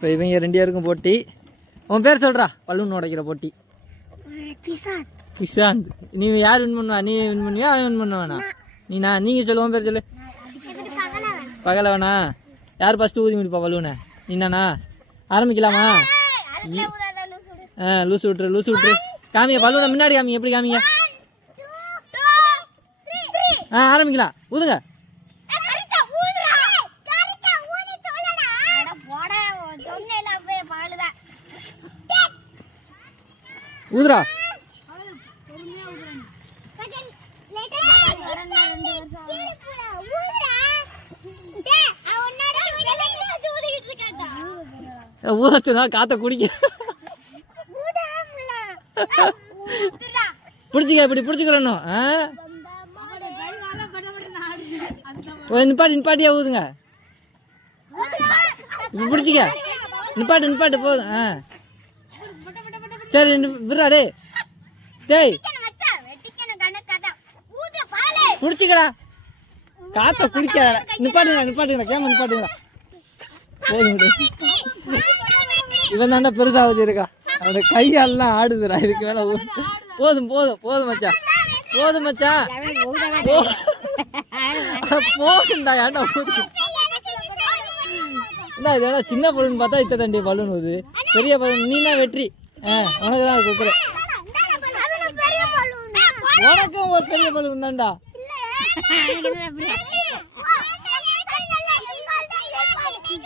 இப்போ இவங்க 2 பேருக்கும் போட்டி. உன் பேர் சொல்கிறா. பலூன் உடைக்கிற போட்டி. கிஷாந்த். நீ யார் வின் பண்ணுவா? நீ வின் பண்ணுவியா அவன் வின் பண்ணுவானா? நீங்கள் சொல்லு. உன் பேர் சொல்லு. பகலவனா? யார் ஃபஸ்ட்டு ஊதி முடிப்பா பலூனை? நீனாண்ணா? ஆரம்பிக்கலாமா? லூசு விட்டுரு. காமிங்க பலூனை முன்னாடி காமிங்க. எப்படி காமிங்க? ஆரம்பிக்கலாம். ஊதுங்க. ஊதுரா. ஊதச்சுனா காத்த குடிக்க. பிடிச்சிக்க. இப்படி பிடிச்சிக்கிறணும். நிப்பாட்டியா ஊதுங்க. பிடிச்சிக்க. நிப்பாட்டு போதும். சரி விடுறா. டேய் பிடிச்சிக்கடா. காத்த குடிக்க. நிப்பாட்டுங்கடா. கேம நிப்பாட்டுங்கடா. இவன் தாண்டா பெருசாவது இருக்கா. அவனோட கையாலாம் ஆடுதுடா. இதுக்கு மேல போதும் மச்சான். போதுண்டா. ஏன்டா இதோட சின்ன பலூன் பார்த்தா இத்த தண்டி பலூன் ஊது. பெரிய பலூன் நீனா வெற்றி. உனக்கு தான் கொடுக்குறேன். உனக்கும் ஒரு பெரிய பலூன் தான்டா.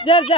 சரி